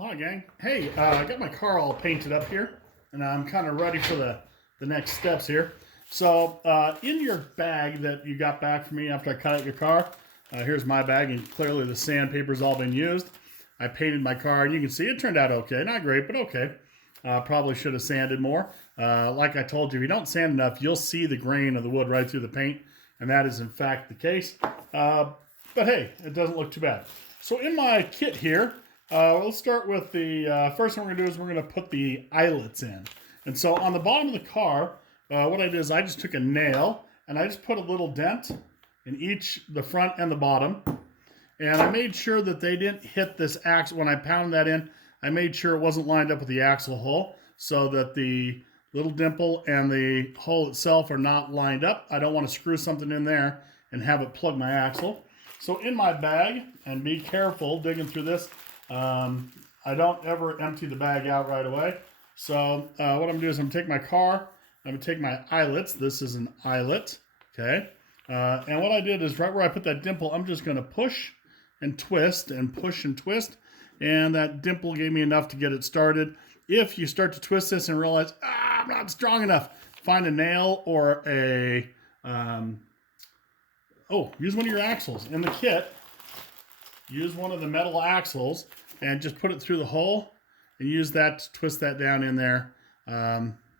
Hi, gang. Hey, I got my car all painted up here, and I'm kind of ready for the next steps here. So, in your bag that you got back from me after I cut out your car, here's my bag, and clearly the sandpaper's all been used. I painted my car, and you can see it turned out okay. Not great, but okay. Probably should have sanded more. Like I told you, if you don't sand enough, you'll see the grain of the wood right through the paint, and that is in fact the case. But hey, it doesn't look too bad. So in my kit here, let's start with the first thing we're going to do is we're going to put the eyelets in. And so on the bottom of the car, what I did is I just took a nail and I just put a little dent in each, the front and the bottom. And I made sure that they didn't hit this axle. When I pounded that in, I made sure it wasn't lined up with the axle hole so that the little dimple and the hole itself are not lined up. I don't want to screw something in there and have it plug my axle. So in my bag, and be careful digging through this, I don't ever empty the bag out right away. So what I'm going to do is I'm going to take my car, I'm going to take my eyelets. This is an eyelet, okay? And what I did is right where I put that dimple, I'm just going to push and twist and push and twist. And that dimple gave me enough to get it started. If you start to twist this and realize, I'm not strong enough, find a nail or a, use one of your axles. In the kit, use one of the metal axles and just put it through the hole and use that to twist that down in there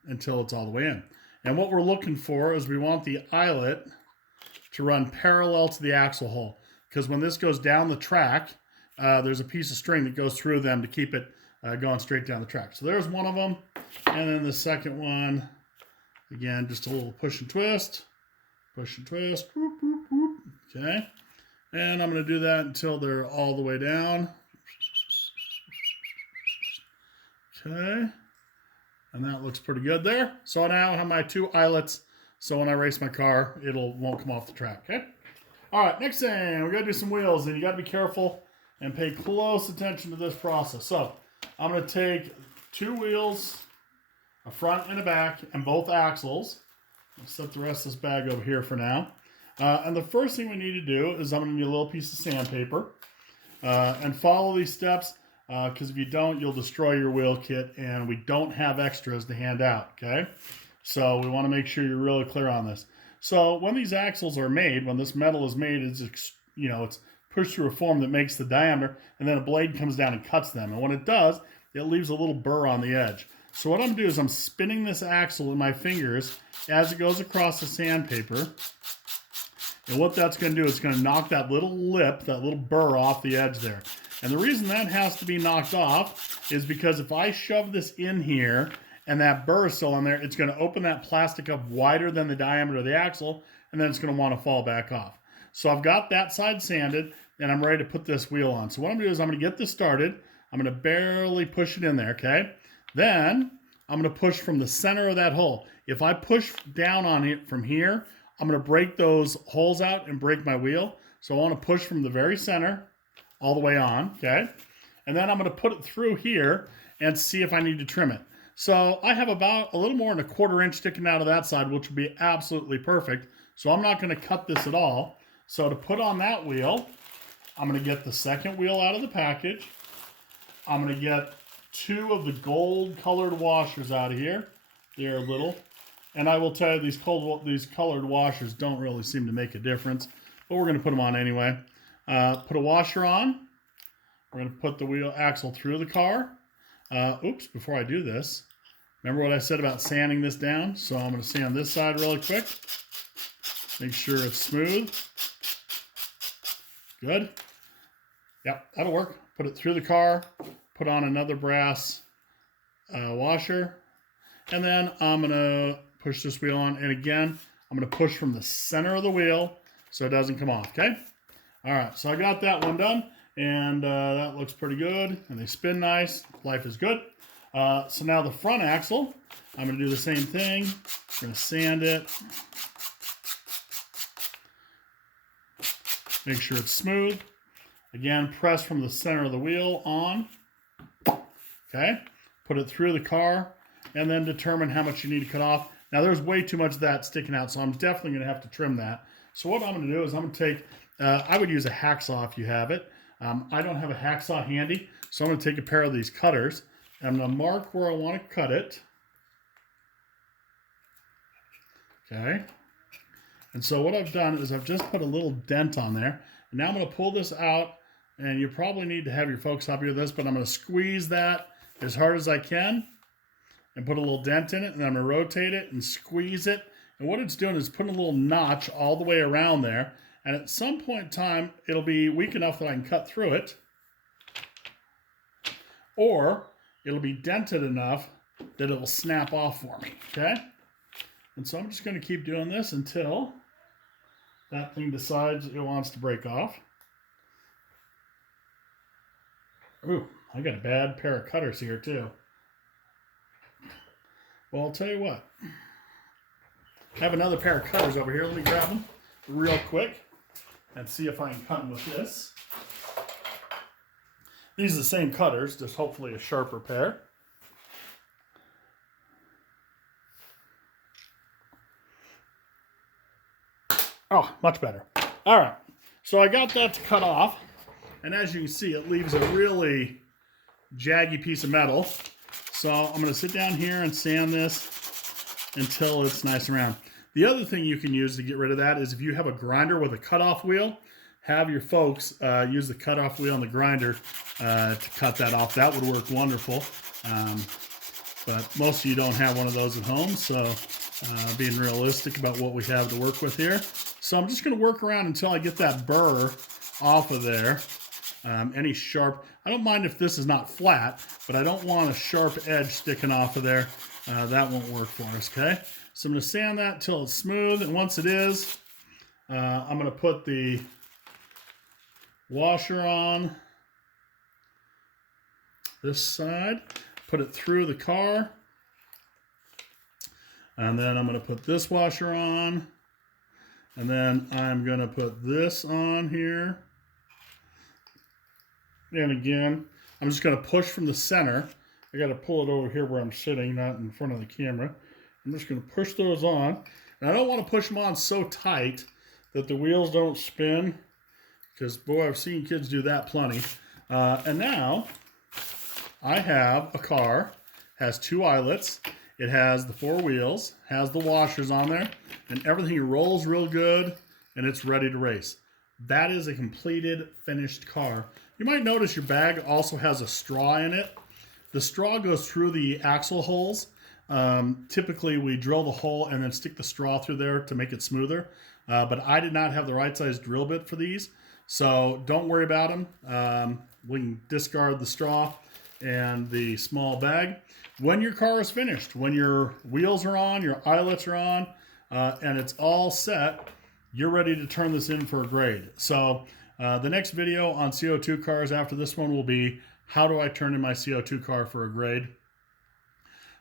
until it's all the way in. And what we're looking for is we want the eyelet to run parallel to the axle hole, because when this goes down the track, there's a piece of string that goes through them to keep it going straight down the track. So there's one of them. And then the second one, again, just a little push and twist, whoop, whoop, whoop. Okay. And I'm going to do that until they're all the way down. Okay. And that looks pretty good there. So now I have my two eyelets, so when I race my car, won't come off the track, okay? All right, next thing, we got to do some wheels, and you got to be careful and pay close attention to this process. So I'm going to take two wheels, a front and a back, and both axles. I'll set the rest of this bag over here for now. And the first thing we need to do is I'm going to need a little piece of sandpaper and follow these steps, because if you don't, you'll destroy your wheel kit, and we don't have extras to hand out, okay? So we want to make sure you're really clear on this. So when these axles are made, when this metal is made, it's pushed through a form that makes the diameter, and then a blade comes down and cuts them. And when it does, it leaves a little burr on the edge. So what I'm going to do is I'm spinning this axle in my fingers as it goes across the sandpaper. And what that's going to do is it's going to knock that little lip, that little burr off the edge there. And the reason that has to be knocked off is because if I shove this in here and that burr is still in there, it's going to open that plastic up wider than the diameter of the axle, and then it's going to want to fall back off. So I've got that side sanded, and I'm ready to put this wheel on. So what I'm going to do is I'm going to get this started. I'm going to barely push it in there, okay? Then I'm going to push from the center of that hole. If I push down on it from here, I'm going to break those holes out and break my wheel. So I want to push from the very center all the way on, okay? And then I'm going to put it through here and see if I need to trim it. So I have about a little more than a 1/4 inch sticking out of that side, which would be absolutely perfect. So I'm not going to cut this at all. So to put on that wheel, I'm going to get the second wheel out of the package. I'm going to get two of the gold colored washers out of here. They're little. And I will tell you, these colored washers don't really seem to make a difference, but we're going to put them on anyway. Put a washer on. We're going to put the wheel axle through the car. Before I do this, remember what I said about sanding this down? So I'm going to sand this side really quick. Make sure it's smooth. Good. Yep, that'll work. Put it through the car. Put on another brass washer. And then I'm going to push this wheel on. And again, I'm going to push from the center of the wheel so it doesn't come off, okay? All right, so I got that one done. And that looks pretty good. And they spin nice. Life is good. So now the front axle, I'm going to do the same thing. I'm going to sand it. Make sure it's smooth. Again, press from the center of the wheel on. Okay. Put it through the car. And then determine how much you need to cut off. Now there's way too much of that sticking out, so I'm definitely going to have to trim that. So what I'm going to do is I'm going to take, I would use a hacksaw if you have it. I don't have a hacksaw handy, so I'm going to take a pair of these cutters. I'm going to mark where I want to cut it. Okay. And so what I've done is I've just put a little dent on there. And now I'm going to pull this out, and you probably need to have your folks help you with this, but I'm going to squeeze that as hard as I can and put a little dent in it, and I'm going to rotate it and squeeze it. And what it's doing is putting a little notch all the way around there. And at some point in time, it'll be weak enough that I can cut through it. Or it'll be dented enough that it'll snap off for me, okay? And so I'm just going to keep doing this until that thing decides it wants to break off. Ooh, I got a bad pair of cutters here too. Well, I'll tell you what. I have another pair of cutters over here. Let me grab them real quick and see if I can cut them with this. These are the same cutters, just hopefully a sharper pair. Oh, much better. All right, so I got that to cut off, and as you can see, it leaves a really jaggy piece of metal. So I'm going to sit down here and sand this until it's nice and round. The other thing you can use to get rid of that is if you have a grinder with a cutoff wheel, have your folks use the cutoff wheel and the grinder to cut that off. That would work wonderful. But most of you don't have one of those at home, so being realistic about what we have to work with here. So I'm just going to work around until I get that burr off of there. Any sharp, I don't mind if this is not flat, but I don't want a sharp edge sticking off of there. That won't work for us, okay? So I'm going to sand that until it's smooth, and once it is, I'm going to put the washer on this side, put it through the car, and then I'm going to put this washer on, and then I'm going to put this on here. And again, I'm just going to push from the center. I got to pull it over here where I'm sitting, not in front of the camera. I'm just going to push those on. And I don't want to push them on so tight that the wheels don't spin, because, boy, I've seen kids do that plenty. And now I have a car, has 2 eyelets. It has the 4 wheels, has the washers on there, and everything rolls real good, and it's ready to race. That is a completed, finished car. You might notice your bag also has a straw in it. The straw goes through the axle holes. Typically, we drill the hole and then stick the straw through there to make it smoother. But I did not have the right size drill bit for these, so don't worry about them. We can discard the straw and the small bag. When your car is finished, when your wheels are on, your eyelets are on, and it's all set, you're ready to turn this in for a grade. So the next video on CO2 cars after this one will be, how do I turn in my CO2 car for a grade?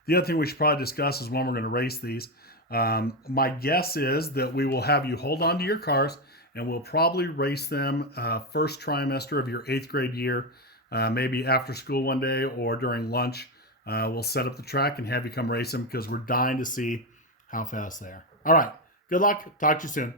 The other thing we should probably discuss is when we're going to race these. My guess is that we will have you hold on to your cars, and we'll probably race them first trimester of your 8th grade year, maybe after school one day or during lunch. We'll set up the track and have you come race them, because we're dying to see how fast they are. All right, good luck. Talk to you soon.